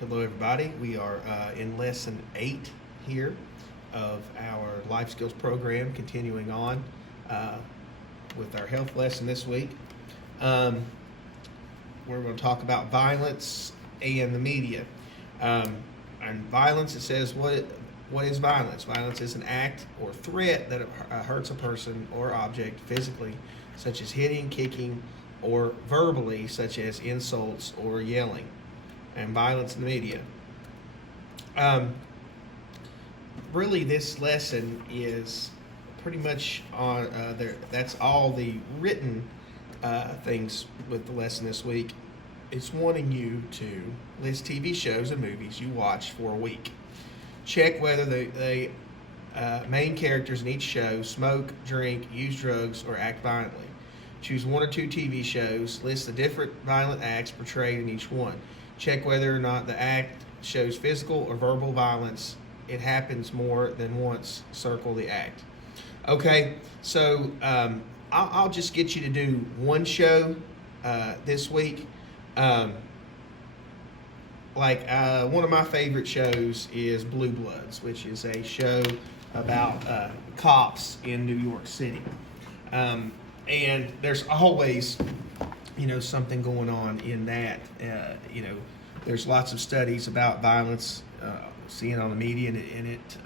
Hello, everybody. We are in lesson 8 here of our life skills program, continuing on with our health lesson this week. We're going to talk about violence and the media. And violence, it says, what is violence? Violence is an act or threat that hurts a person or object physically, such as hitting, kicking, or verbally, such as insults or yelling. And violence in the media. Really, this lesson is pretty much on there. That's all the written things with the lesson this week. It's wanting you to list TV shows and movies you watch for a week. Check whether the main characters in each show smoke, drink, use drugs, or act violently. Choose 1 or 2 TV shows. List the different violent acts portrayed in each one. Check whether or not the act shows physical or verbal violence. It happens more than once. Circle the act. Okay, so I'll just get you to do one show this week. One of my favorite shows is Blue Bloods, which is a show about cops in New York City. And there's always something going on in that. There's lots of studies about violence, seen on the media, and it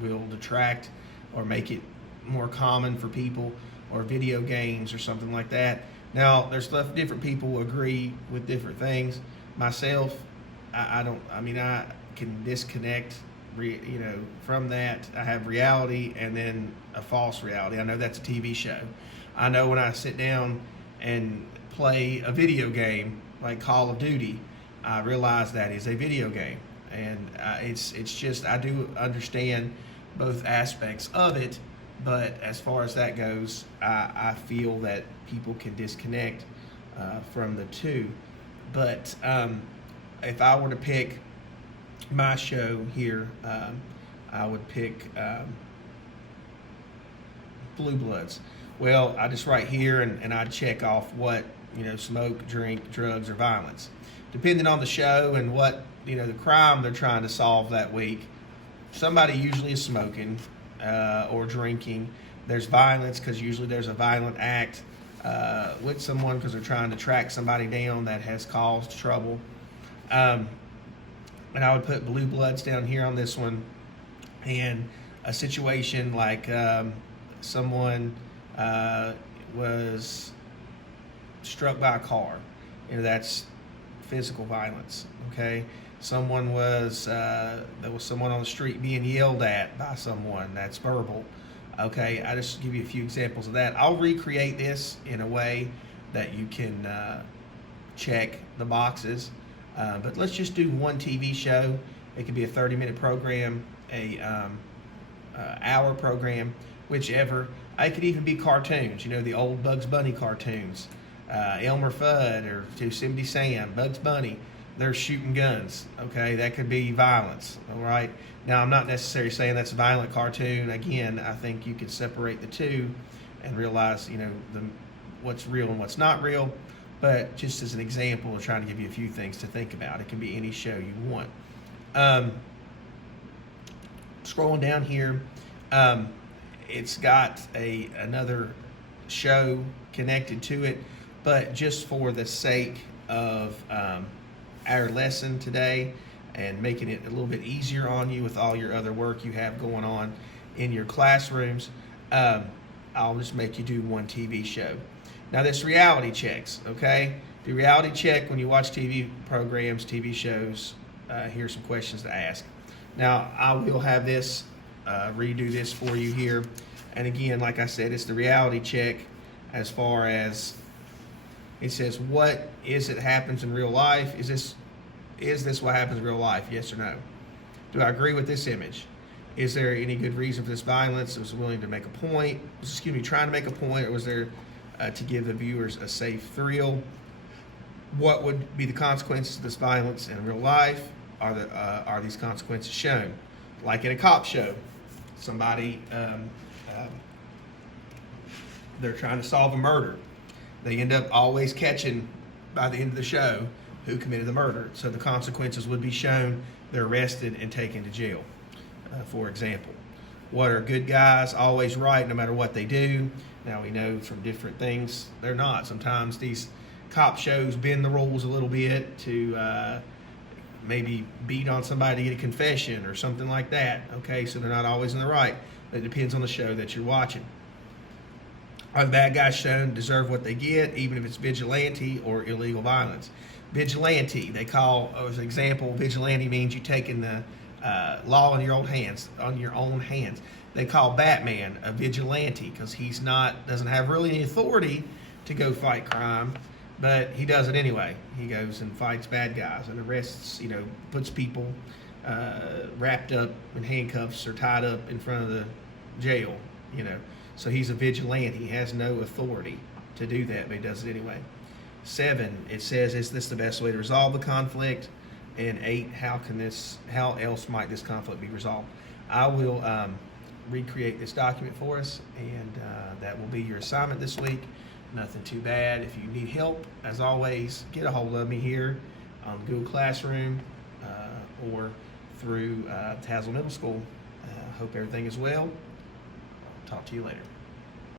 will detract or make it more common for people, or video games or something like that. Now, there's different people who agree with different things. Myself, I can disconnect, from that. I have reality and then a false reality. I know that's a TV show. I know when I sit down and play a video game like Call of Duty, I realize that is a video game, and it's just, I do understand both aspects of it, but as far as that goes, I feel that people can disconnect from the two. But if I were to pick my show here, I would pick Blue Bloods. Well, I just write here and I check off what, smoke, drink, drugs, or violence. Depending on the show and what, the crime they're trying to solve that week, somebody usually is smoking or drinking. There's violence because usually there's a violent act with someone because they're trying to track somebody down that has caused trouble. And I would put Blue Bloods down here on this one. And a situation like someone was struck by a car, that's physical violence. Okay, someone was there was someone on the street being yelled at by someone, that's verbal. Okay, I just give you a few examples of that. I'll recreate this in a way that you can check the boxes, but let's just do one TV show. It could be a 30-minute program, a hour program, whichever. It could even be cartoons, the old Bugs Bunny cartoons, Elmer Fudd or Yosemite Sam, Bugs Bunny. They're shooting guns. Okay, that could be violence. All right. Now, I'm not necessarily saying that's a violent cartoon. Again, I think you can separate the two and realize, what's real and what's not real. But just as an example, of trying to give you a few things to think about. It can be any show you want. Scrolling down here, it's got another show connected to it, but just for the sake of our lesson today and making it a little bit easier on you with all your other work you have going on in your classrooms, I'll just make you do one TV show. Now, this reality checks, okay? The reality check when you watch TV programs, TV shows. Here's some questions to ask. Now, I will have this, redo this for you here. And again, like I said, it's the reality check as far as it says, what is it happens in real life? Is this what happens in real life? Yes or no? Do I agree with this image? Is there any good reason for this violence? Was it willing to make a point? Trying to make a point, or was there to give the viewers a safe thrill? What would be the consequences of this violence in real life? Are these consequences shown? Like in a cop show, somebody they're trying to solve a murder. They end up always catching, by the end of the show, who committed the murder. So the consequences would be shown. They're arrested and taken to jail, for example. What are good guys always right no matter what they do? Now we know from different things they're not. Sometimes these cop shows bend the rules a little bit to maybe beat on somebody to get a confession or something like that. Okay, so they're not always in the right. But it depends on the show that you're watching. Are the bad guys shown deserve what they get, even if it's vigilante or illegal violence? Vigilante, they call, as an example, vigilante means you taking the law in your own hands. They call Batman a vigilante because doesn't have really any authority to go fight crime, but he does it anyway. He goes and fights bad guys and arrests, puts people wrapped up in handcuffs or tied up in front of the jail, So he's a vigilante. He has no authority to do that, but he does it anyway. 7, it says, is this the best way to resolve the conflict? And 8, how else might this conflict be resolved? I will recreate this document for us, and that will be your assignment this week. Nothing too bad. If you need help, as always, get a hold of me here on Google Classroom or through Tazewell Middle School. Hope everything is well. Talk to you later.